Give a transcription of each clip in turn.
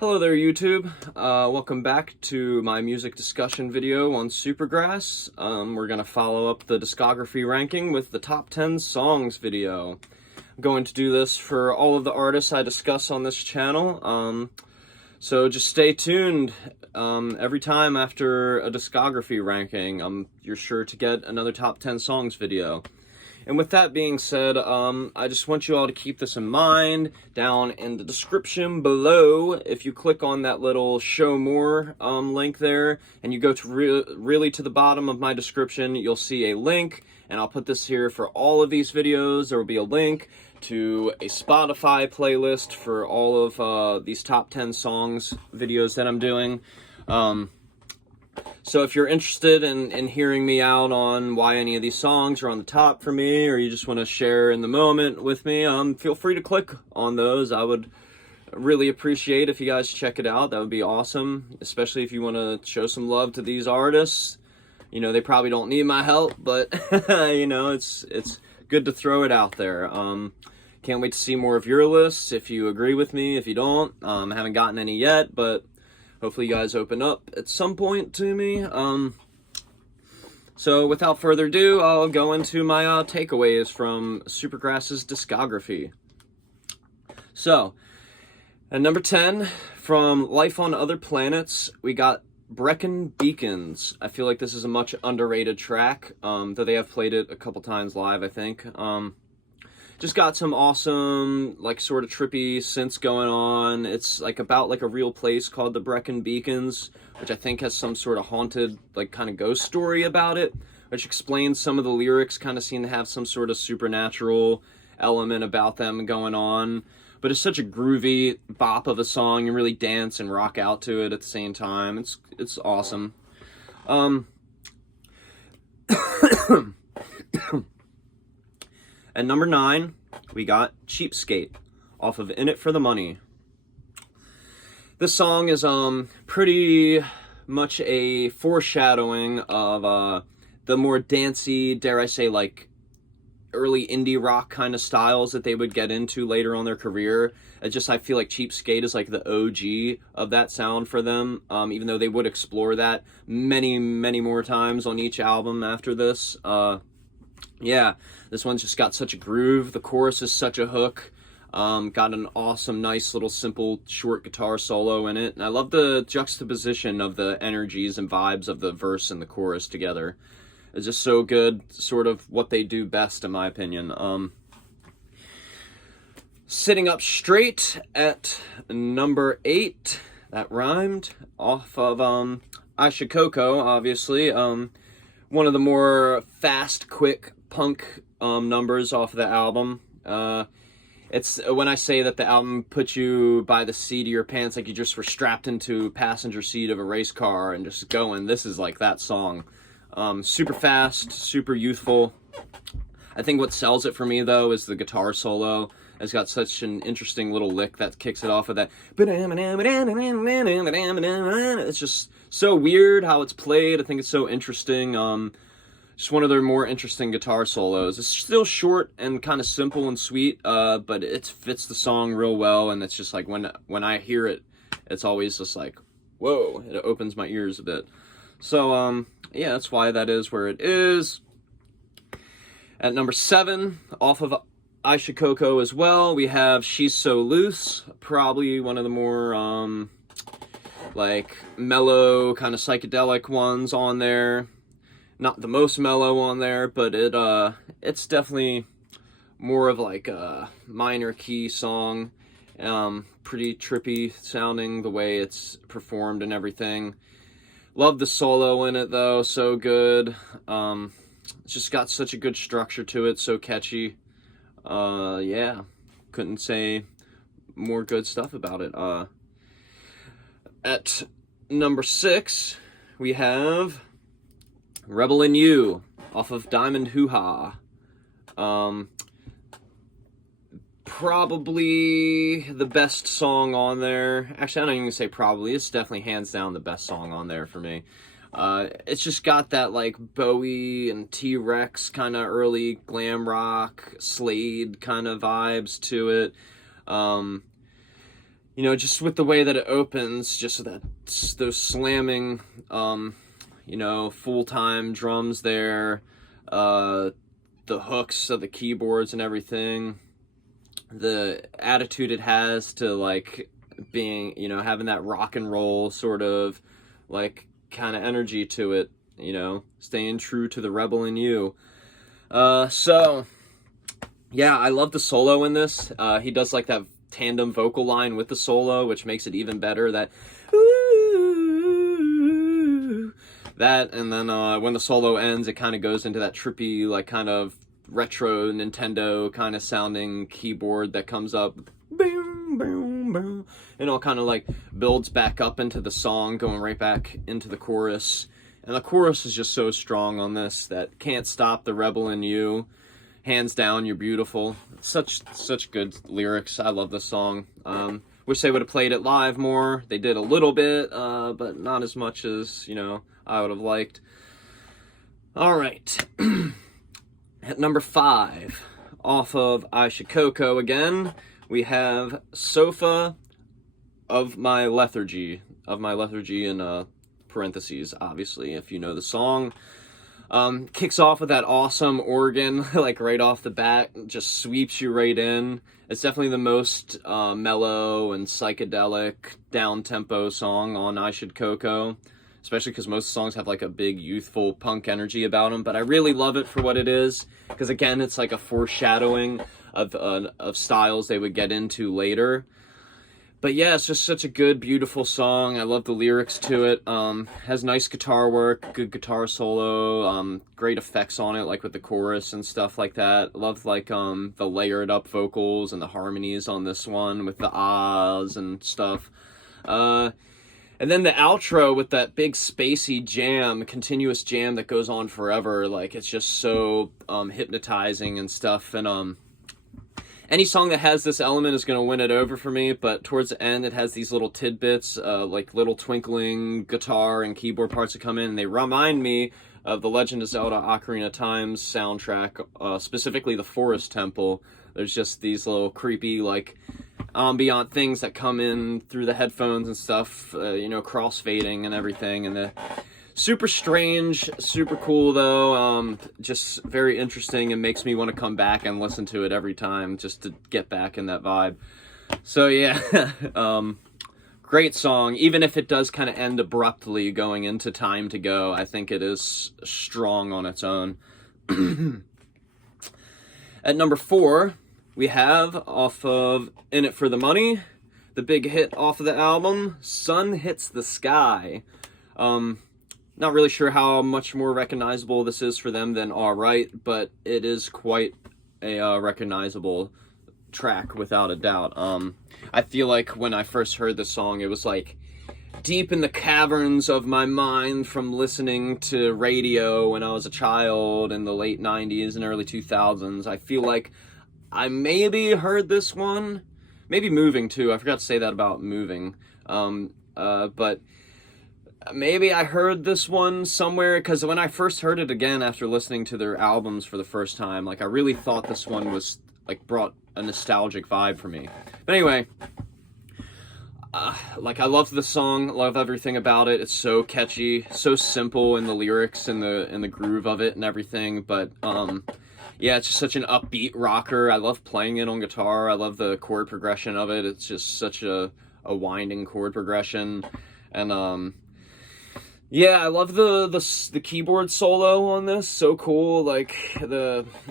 Hello there, YouTube. Welcome back to my music discussion video on Supergrass. We're going to follow up the discography ranking with the top 10 songs video. I'm going to do this for all of the artists I discuss on this channel, so just stay tuned. Every time after a discography ranking, you're sure to get another top 10 songs video. And with that being said, I just want you all to keep this in mind. Down in the description below, if you click on that little show more link there, and you go to really to the bottom of my description, you'll see a link, and I'll put this here for all of these videos. There will be a link to a Spotify playlist for all of these top 10 songs videos that I'm doing. So if you're interested in hearing me out on why any of these songs are on the top for me, or you just want to share in the moment with me, feel free to click on those. I would really appreciate if you guys check it out. That would be awesome, especially if you want to show some love to these artists. You know, they probably don't need my help, but you know, it's good to throw it out there. Can't wait to see more of your lists. If you agree with me, if you don't, I haven't gotten any yet, but hopefully you guys open up at some point to me. So without further ado, I'll go into my takeaways from Supergrass's discography. So, at number 10, from Life on Other Planets, we got Brecon Beacons. I feel like this is a much underrated track, though they have played it a couple times live, I think. Just got some awesome, like, sort of trippy synths going on. It's, like, about, like, a real place called the Brecon Beacons, which I think has some sort of haunted, like, kind of ghost story about it, which explains some of the lyrics kind of seem to have some sort of supernatural element about them going on. But it's such a groovy bop of a song. You really dance and rock out to it at the same time. It's awesome. At number 9, we got Cheapskate off of In It for the Money. This song is pretty much a foreshadowing of the more dancey, dare I say, like early indie rock kind of styles that they would get into later on their career. I feel like Cheapskate is like the OG of that sound for them, even though they would explore that many, many more times on each album after this. Yeah, this one's just got such a groove. The chorus is such a hook. Got an awesome, nice little simple short guitar solo in it. And I love the juxtaposition of the energies and vibes of the verse and the chorus together. It's just so good, sort of what they do best, in my opinion. Sitting up straight at number 8, that rhymed, off of Aisha Coco, obviously. One of the more fast, quick punk numbers off of the album. It's when I say that the album puts you by the seat of your pants, like you just were strapped into passenger seat of a race car and just going. This is like that song. Super fast, super youthful. I think what sells it for me, though, is the guitar solo. It's got such an interesting little lick that kicks it off of that. It's just so weird how it's played. I think it's so interesting. Just one of their more interesting guitar solos. It's still short and kind of simple and sweet, but it fits the song real well, and it's just like when I hear it, it's always just like, whoa, it opens my ears a bit. So, yeah, that's why that is where it is. At number 7, off of Aisha Coco as well, we have She's So Loose, probably one of the more, like, mellow, kind of psychedelic ones on there. Not the most mellow on there, but it's definitely more of like a minor key song. Pretty trippy sounding the way it's performed and everything. Love the solo in it though, so good. It's just got such a good structure to it, so catchy. Yeah, couldn't say more good stuff about it. At number 6, we have Rebel in You off of Diamond Hoo Ha. Probably the best song on there. Actually, I don't even say probably. It's definitely hands down the best song on there for me. It's just got that like Bowie and T-Rex kind of early glam rock, Slade kind of vibes to it. you know, just with the way that it opens, just that those slamming, you know, full-time drums there, the hooks of the keyboards and everything, the attitude it has to like being, you know, having that rock and roll sort of like kind of energy to it, you know, staying true to the rebel in you. So yeah, I love the solo in this. He does like that tandem vocal line with the solo, which makes it even better. That ooh, that, and then when the solo ends, it kind of goes into that trippy, like kind of retro Nintendo kind of sounding keyboard that comes up, boom, boom, boom, and all kind of like builds back up into the song, going right back into the chorus. And the chorus is just so strong on this, that can't stop the rebel in you. Hands down, you're beautiful. Such good lyrics. I love this song. Wish they would have played it live more. They did a little bit, but not as much as, you know, I would have liked. All right. At number 5, off of I Should Coco again, we have Sofa of My Lethargy. Of My Lethargy in parentheses, obviously, if you know the song. Kicks off with that awesome organ, like right off the bat, just sweeps you right in. It's definitely the most mellow and psychedelic, down-tempo song on I Should Coco, especially because most songs have like a big youthful punk energy about them, but I really love it for what it is, because again, it's like a foreshadowing of styles they would get into later. But yeah, it's just such a good, beautiful song. I love the lyrics to it. Has nice guitar work, good guitar solo, great effects on it, like with the chorus and stuff like that. Love like the layered up vocals and the harmonies on this one with the ahs and stuff. And then the outro with that big spacey jam, continuous jam that goes on forever. Like, it's just so hypnotizing and stuff. And any song that has this element is going to win it over for me, but towards the end, it has these little tidbits, like little twinkling guitar and keyboard parts that come in, and they remind me of the Legend of Zelda Ocarina of Time's soundtrack, specifically the Forest Temple. There's just these little creepy, like, ambient things that come in through the headphones and stuff, you know, crossfading and everything, and the super strange, super cool though, just very interesting, and makes me want to come back and listen to it every time just to get back in that vibe. So yeah, great song. Even if it does kind of end abruptly going into Time to Go, I think it is strong on its own. At number 4, we have, off of In It For The Money, the big hit off of the album, Sun Hits the Sky. Not really sure how much more recognizable this is for them than Alright, but it is quite a recognizable track without a doubt. I feel like when I first heard the song, it was like deep in the caverns of my mind from listening to radio when I was a child in the late 90s and early 2000s. I feel like I maybe heard this one, maybe Moving too. I forgot to say that about Moving, but maybe I heard this one somewhere, because when I first heard it again after listening to their albums for the first time, like, I really thought this one was, like, brought a nostalgic vibe for me. But anyway, like, I love the song, love everything about it. It's so catchy, so simple in the lyrics and the groove of it and everything, but, yeah, it's just such an upbeat rocker. I love playing it on guitar. I love the chord progression of it. It's just such a winding chord progression, and, yeah, I love the keyboard solo on this. So cool. Like,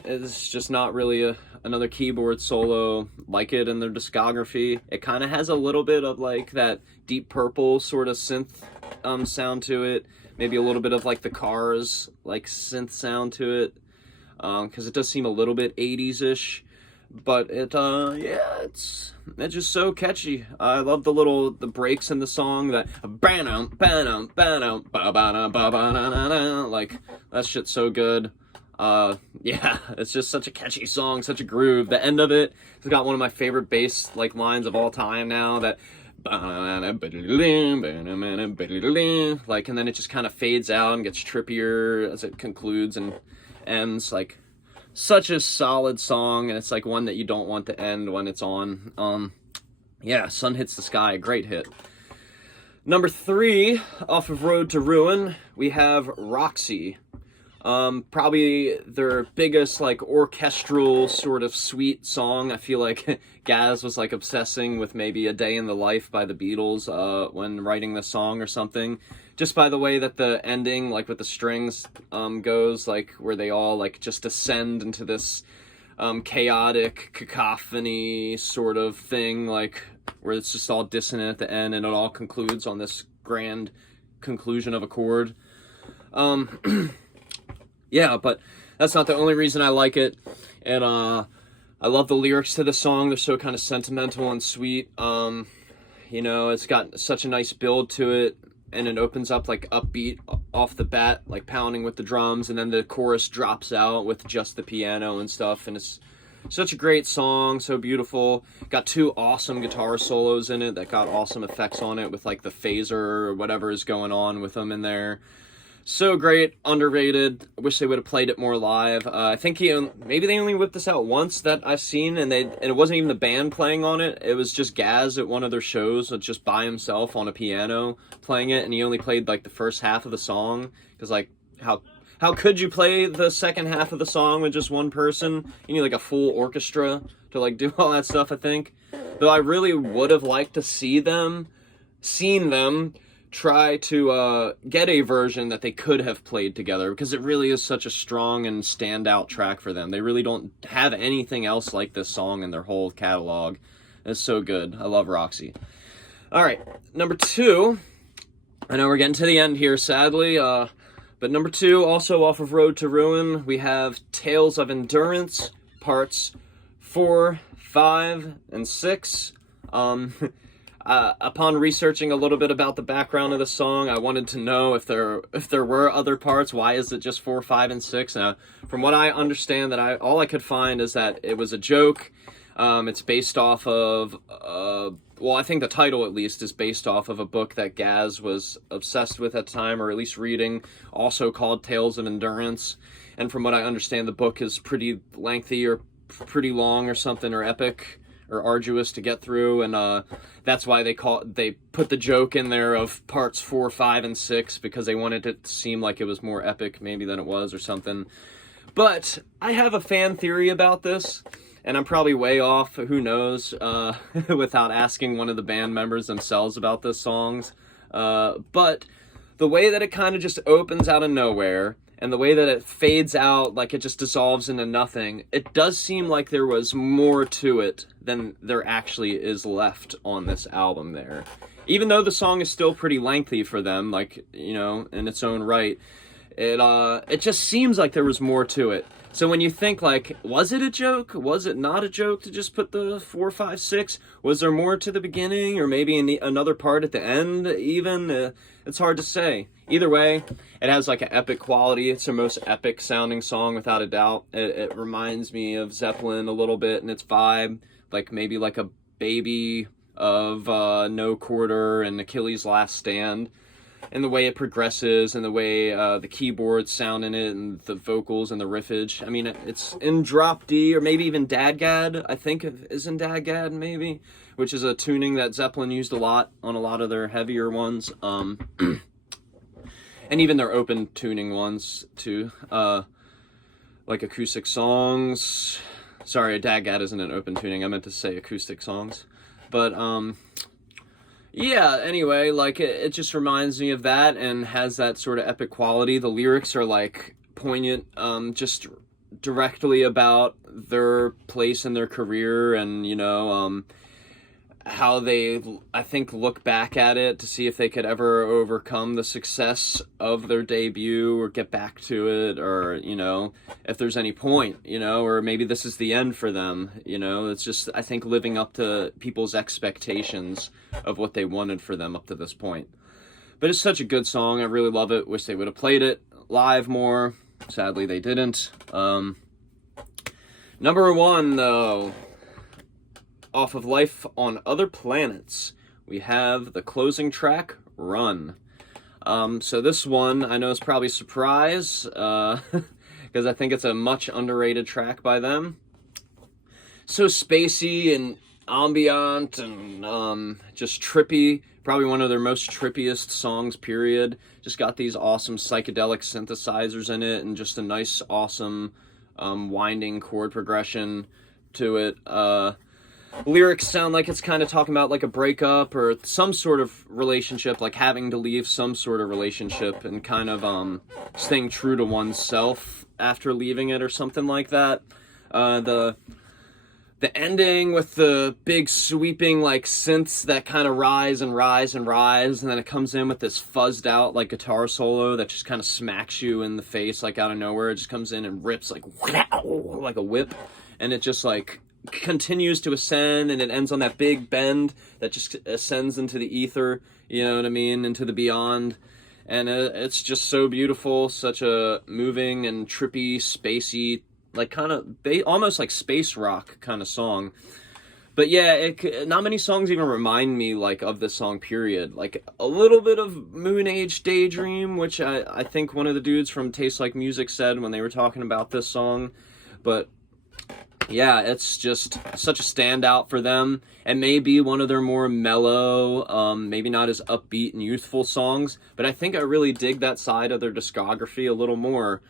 it's just not really another keyboard solo like it in their discography. It kind of has a little bit of like that Deep Purple sort of synth sound to it. Maybe a little bit of like the Cars like synth sound to it, because it does seem a little bit 80s-ish. But yeah, it's just so catchy. I love the breaks in the song, that like, that shit's so good. Yeah, it's just such a catchy song, such a groove. The end of it has got one of my favorite bass like lines of all time now, that like, and then it just kind of fades out and gets trippier as it concludes and ends. Like, such a solid song, and it's like one that you don't want to end when it's on. Yeah, Sun Hits the Sky, great hit. Number 3, off of Road to Ruin, we have Roxy. Probably their biggest, like, orchestral sort of sweet song. I feel like Gaz was, like, obsessing with maybe A Day in the Life by the Beatles when writing the song or something. Just by the way that the ending, like, with the strings goes, like, where they all, like, just descend into this chaotic cacophony sort of thing, like, where it's just all dissonant at the end, and it all concludes on this grand conclusion of a chord. Yeah, but that's not the only reason I like it. And I love the lyrics to the song. They're so kind of sentimental and sweet. You know, it's got such a nice build to it, and it opens up like upbeat off the bat, like pounding with the drums, and then the chorus drops out with just the piano and stuff, and it's such a great song, so beautiful. Got 2 awesome guitar solos in it that got awesome effects on it with like the phaser or whatever is going on with them in there. So great, underrated. I wish they would have played it more live. I think maybe they only whipped this out once that I've seen, and it wasn't even the band playing on it. It was just Gaz at one of their shows, just by himself on a piano playing it, and he only played like the first half of the song because like how could you play the second half of the song with just one person? You need like a full orchestra to like do all that stuff, I think. Though I really would have liked to seen them try to get a version that they could have played together, because it really is such a strong and standout track for them. They really don't have anything else like this song in their whole catalog. It's so good. I love Roxy. All right, number 2. I know we're getting to the end here, sadly, but number 2, also off of Road to Ruin, we have Tales of Endurance, parts 4, 5, and 6. Upon researching a little bit about the background of the song, I wanted to know if there were other parts. Why is it just 4, 5, and 6? Now, from what I understand, all I could find is that it was a joke. It's based off of, well, I think the title at least is based off of a book that Gaz was obsessed with at the time, or at least reading, also called Tales of Endurance. And from what I understand, the book is pretty lengthy or pretty long or something, or epic or arduous to get through, and that's why they put the joke in there of parts 4, 5, and 6, because they wanted it to seem like it was more epic maybe than it was or something. But I have a fan theory about this, and I'm probably way off, who knows, without asking one of the band members themselves about the songs. But the way that it kind of just opens out of nowhere, and the way that it fades out, like it just dissolves into nothing, it does seem like there was more to it than there actually is left on this album there. Even though the song is still pretty lengthy for them, like, you know, in its own right, it just seems like there was more to it. So when you think, like, was it a joke? Was it not a joke to just put the 4, 5, 6? Was there more to the beginning, or maybe another part at the end even? It's hard to say. Either way, it has like an epic quality. It's their most epic sounding song without a doubt. It reminds me of Zeppelin a little bit in its vibe, like maybe like a baby of No Quarter and Achilles' Last Stand. And the way it progresses, and the way the keyboards sound in it, and the vocals and the riffage. I mean, it's in drop D, or maybe even Dadgad, I think is in Dadgad, maybe, which is a tuning that Zeppelin used a lot on a lot of their heavier ones. And even their open tuning ones, too. Like Acoustic Songs. Sorry, Dadgad isn't an open tuning. I meant to say Acoustic Songs. But, yeah, anyway, like, it just reminds me of that, and has that sort of epic quality. The lyrics are, like, poignant, just directly about their place in their career, and, you know, how they, I think, look back at it to see if they could ever overcome the success of their debut, or get back to it, or, you know, if there's any point, you know, or maybe this is the end for them, you know. It's just, I think, living up to people's expectations of what they wanted for them up to this point. But it's such a good song. I really love it. Wish they would have played it live more. Sadly, they didn't. Number 1, though, off of Life on Other Planets, we have the closing track, Run. So this one, I know, is probably a surprise, because I think it's a much underrated track by them. So spacey and ambient and just trippy. Probably one of their most trippiest songs, period. Just got these awesome psychedelic synthesizers in it and just a nice, awesome winding chord progression to it. Lyrics sound like it's kind of talking about like a breakup or some sort of relationship, like having to leave some sort of relationship and kind of staying true to oneself after leaving it or something like that. The ending with the big sweeping like synths that kind of rise and rise and rise, and then it comes in with this fuzzed out like guitar solo that just kind of smacks you in the face like out of nowhere. It just comes in and rips like like a whip, and it just like continues to ascend, and it ends on that big bend that just ascends into the ether, you know what I mean, into the beyond. And it's just so beautiful, such a moving and trippy, spacey, like kind of almost like space rock kind of song. But yeah, not many songs even remind me like of this song, period. Like a little bit of Moon Age Daydream, which I think one of the dudes from Taste Like Music said when they were talking about this song. But yeah, it's just such a standout for them, and maybe one of their more mellow, maybe not as upbeat and youthful songs, but I think I really dig that side of their discography a little more.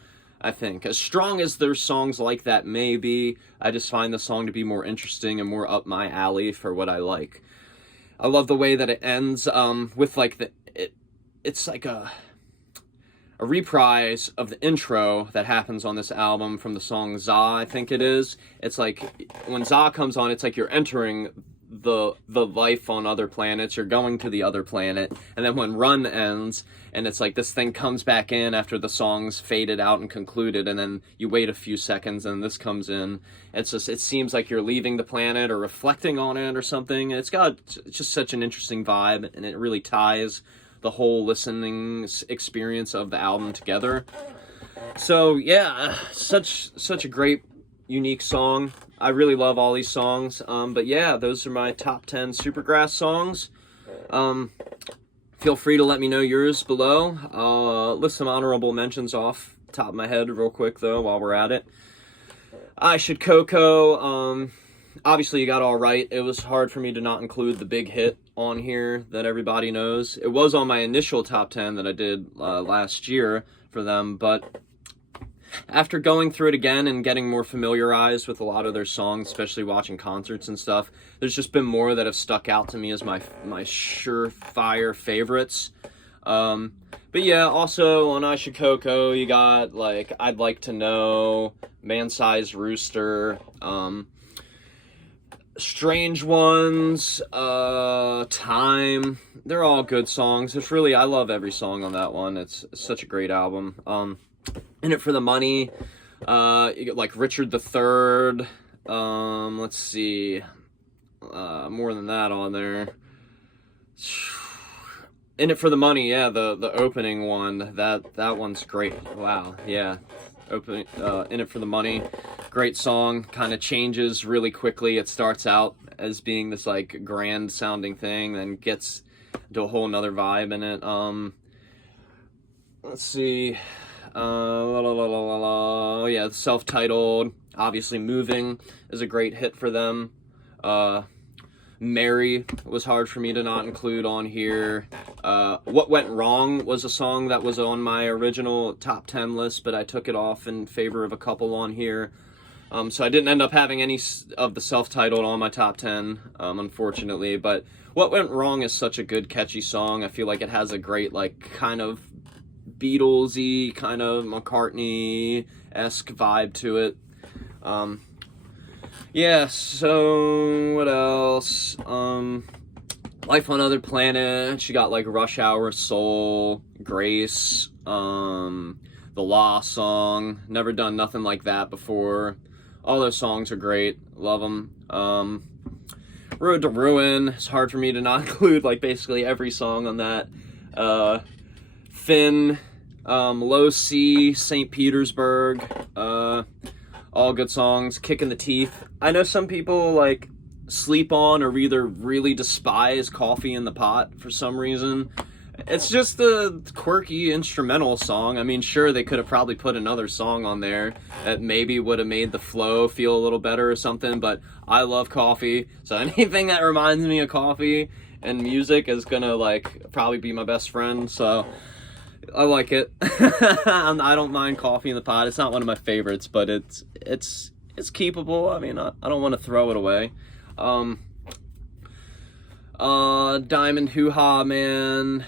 I think, as strong as their songs like that may be, I just find the song to be more interesting and more up my alley for what I like. I love the way that it ends with like it's like a reprise of the intro that happens on this album from the song Za, I think it is. It's like when Za comes on, it's like you're entering the life on other planets, you're going to the other planet, and then when Run ends, and it's like this thing comes back in after the song's faded out and concluded, and then you wait a few seconds and this comes in. It's just, it seems like you're leaving the planet or reflecting on it or something. It's just such an interesting vibe, and it really ties the whole listening experience of the album together. So yeah, such a great, unique song. I really love all these songs. But yeah, those are my top 10 Supergrass songs. Feel free to let me know yours below. List some honorable mentions off the top of my head real quick though while we're at it. I Should Coco. Obviously you got All Right. It was hard for me to not include the big hit on here that everybody knows. It was on my initial top 10 that I did last year for them, but after going through it again and getting more familiarized with a lot of their songs, especially watching concerts and stuff, there's just been more that have stuck out to me as my surefire favorites. But yeah, also on I Should Coco, you got like I'd Like to Know, Man-Sized Rooster, Strange Ones, Time. They're all good songs. It's really, I love every song on that one. It's such a great album. In It for the Money, you get like Richard the Third. Let's see, more than that on there. In It for the Money, yeah, the opening one, that one's great. Wow, yeah. Opening In It for the Money, great song. Kind of changes really quickly. It starts out as being this like grand sounding thing, then gets to a whole nother vibe in it. Let's see, yeah, self-titled, obviously Moving is a great hit for them. Mary was hard for me to not include on here. What Went Wrong was a song that was on my original top 10 list, but I took it off in favor of a couple on here. So I didn't end up having any of the self-titled on my top 10, unfortunately. But What Went Wrong is such a good, catchy song. I feel like it has a great, like, kind of Beatles-y, kind of McCartney-esque vibe to it. Yeah, so what else? Life on Other Planets. You got like Rush Hour, Soul, Grace, The Law Song. Never done nothing like that before. All those songs are great. Love them. Road to Ruin. It's hard for me to not include like basically every song on that. Finn, Low C, St. Petersburg. All good songs. Kick in the Teeth. I know some people like sleep on or either really despise Coffee in the Pot for some reason. It's just a quirky instrumental song. I mean, sure, they could have probably put another song on there that maybe would have made the flow feel a little better or something, but I love coffee, so anything that reminds me of coffee and music is gonna, like, probably be my best friend, so I like it. I don't mind Coffee in the Pot. It's not one of my favorites, but it's keepable. I mean, I don't want to throw it away. Diamond Hoo Ha Man.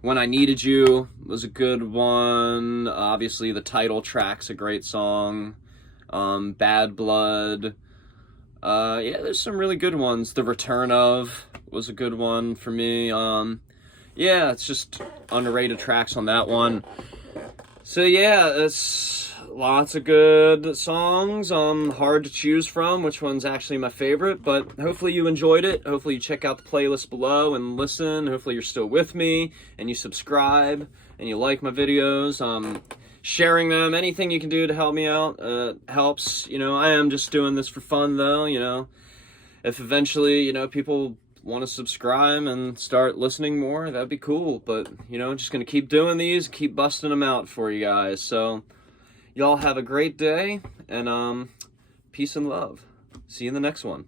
When I Needed You was a good one. Obviously, the title track's a great song. Bad Blood. Yeah, there's some really good ones. The Return Of was a good one for me. Yeah, it's just underrated tracks on that one. So yeah, it's lots of good songs. Hard to choose from which one's actually my favorite, but hopefully you enjoyed it. Hopefully you check out the playlist below and listen. Hopefully you're still with me and you subscribe and you like my videos. Sharing them, anything you can do to help me out helps. You know, I am just doing this for fun though, you know. If eventually, you know, people want to subscribe and start listening more, that'd be cool. But, you know, just gonna keep doing these, keep busting them out for you guys. So y'all have a great day, and peace and love. See you in the next one.